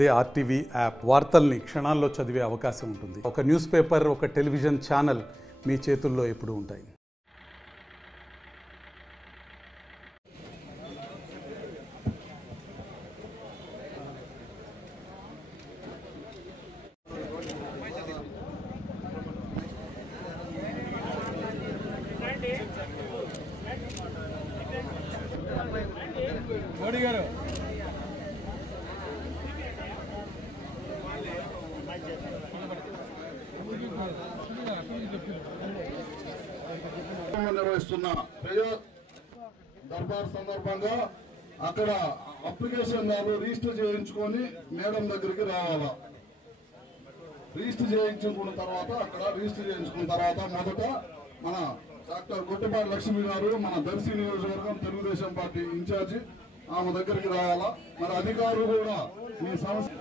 అదే RTV app వార్తల్ని క్షణాల్లో చదివే అవకాశం ఉంటుంది. ఒక న్యూస్ పేపర్, ఒక టెలివిజన్ ఛానల్ మీ చేతుల్లో ఎప్పుడూ ఉంటాయి. నిర్వహిస్తున్న ప్రజా దర్బార్ సందర్భంగా అక్కడ అప్లికేషన్ రిజిస్టర్ చేయించుకొని మేడం దగ్గరికి రావాలా. రిజిస్టర్ చేయించుకున్న తర్వాత మొదట మన డాక్టర్ గొట్టిపాటి లక్ష్మి గారు, మన దర్శి నియోజకవర్గం తెలుగుదేశం పార్టీ ఇన్ఛార్జి, ఆమె దగ్గరికి రావాలా. మరి అధికారులు కూడా మీ సమస్య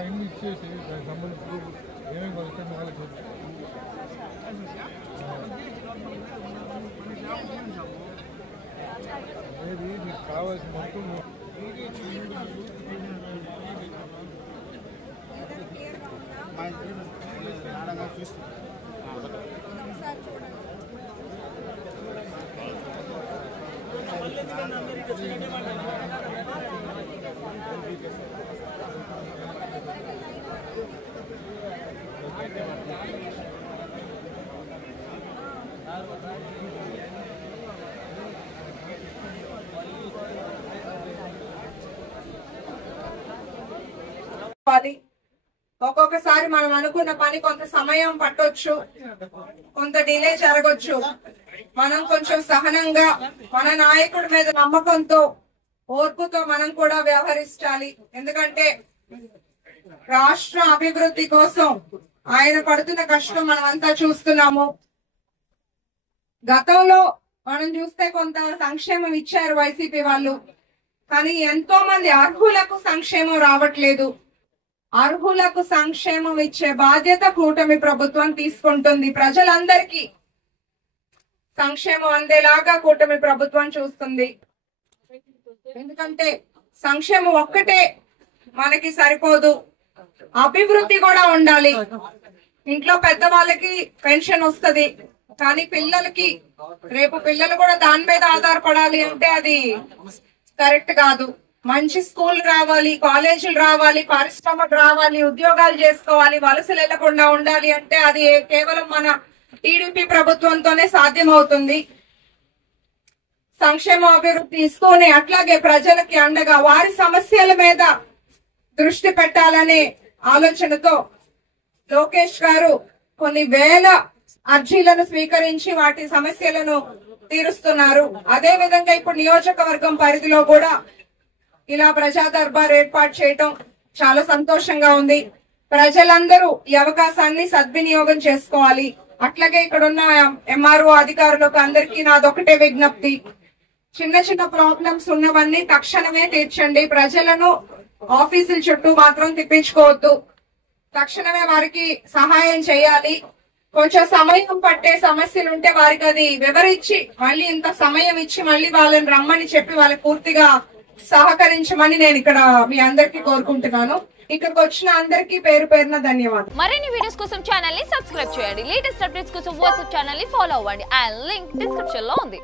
అన్ని ఇచ్చేసి దానికి సంబంధించి ఏమేమి కొలుస్తాను అనేది మీకు కావాల్సిన మొత్తం ఒక్కొక్కసారి మనం అనుకున్న పని కొంత సమయం పట్టొచ్చు, కొంత డిలే జరగొచ్చు. మనం కొంచెం సహనంగా మన నాయకుడి మీద నమ్మకంతో, ఓర్పుతో మనం కూడా వ్యవహరించాలి. ఎందుకంటే రాష్ట్ర అభివృద్ధి కోసం ఆయన పడుతున్న కష్టం మనమంతా చూస్తున్నాము. గతంలో మనం చూస్తే కొంత సంక్షేమం ఇచ్చారు వైసీపీ వాళ్ళు, కానీ ఎంతో మంది అర్హులకు సంక్షేమం రావట్లేదు. అర్హులకు సంక్షేమం ఇచ్చే బాధ్యత కూటమి ప్రభుత్వం తీసుకుంటుంది. ప్రజలందరికీ సంక్షేమం అందేలాగా కూటమి ప్రభుత్వం చూస్తుంది. ఎందుకంటే సంక్షేమం ఒక్కటే మనకి సరిపోదు, అభివృద్ధి కూడా ఉండాలి. ఇంట్లో పెద్దవాళ్ళకి పెన్షన్ వస్తది, కానీ పిల్లలకి రేపు పిల్లలు కూడా దాని మీద ఆధారపడాలి అంటే అది కరెక్ట్ కాదు. మంచి స్కూల్ రావాలి, కాలేజీలు రావాలి, పరిశ్రమలు రావాలి, ఉద్యోగాలు చేసుకోవాలి, వలసలు వెళ్లకుండా ఉండాలి అంటే అది కేవలం మన టీడీపీ ప్రభుత్వంతోనే సాధ్యమవుతుంది. సంక్షేమ అభివృద్ధి ఇస్తూనే అట్లాగే ప్రజలకి అండగా వారి సమస్యల మీద దృష్టి పెట్టాలనే ఆలోచనతో లోకేష్ గారు కొన్ని వేల అర్జీలను స్వీకరించి వాటి సమస్యలను తీరుస్తున్నారు. అదే విధంగా ఇప్పుడు నియోజకవర్గం పరిధిలో కూడా ఇలా ప్రజా దర్బార్ ఏర్పాటు చేయటం చాలా సంతోషంగా ఉంది. ప్రజలందరూ ఈ అవకాశాన్ని సద్వినియోగం చేసుకోవాలి. అట్లాగే ఇక్కడ ఉన్న ఎంఆర్ఓ అధికారులకు అందరికీ నాదొకటే విజ్ఞప్తి, చిన్న చిన్న ప్రాబ్లమ్స్ ఉన్నవన్నీ తక్షణమే తీర్చండి. ప్రజలను ఆఫీసుల చుట్టూ మాత్రం తిప్పించుకోవద్దు. తక్షణమే వారికి సహాయం చేయాలి. కొంచెం సమయం పట్టే సమస్యలు ఉంటే వారికి అది వివరించి మళ్ళీ ఇంత సమయం ఇచ్చి మళ్ళీ వాళ్ళని రమ్మని చెప్పి వాళ్ళకి పూర్తిగా సహకరించమని నేను ఇక్కడ మీ అందరికీ కోరుకుంటున్నాను. ఇక్కడికి వచ్చిన అందరికీ పేరు పేరున ధన్యవాదాలు. మరిన్ని వీడియోస్ కోసం ఛానల్ ని సబ్స్క్రైబ్ చేయండి. లేటెస్ట్ అప్డేట్స్ కోసం వాట్సాప్ ఛానల్ ని ఫాలో అవ్వండి. ఆ లింక్ డిస్క్రిప్షన్ లో ఉంది.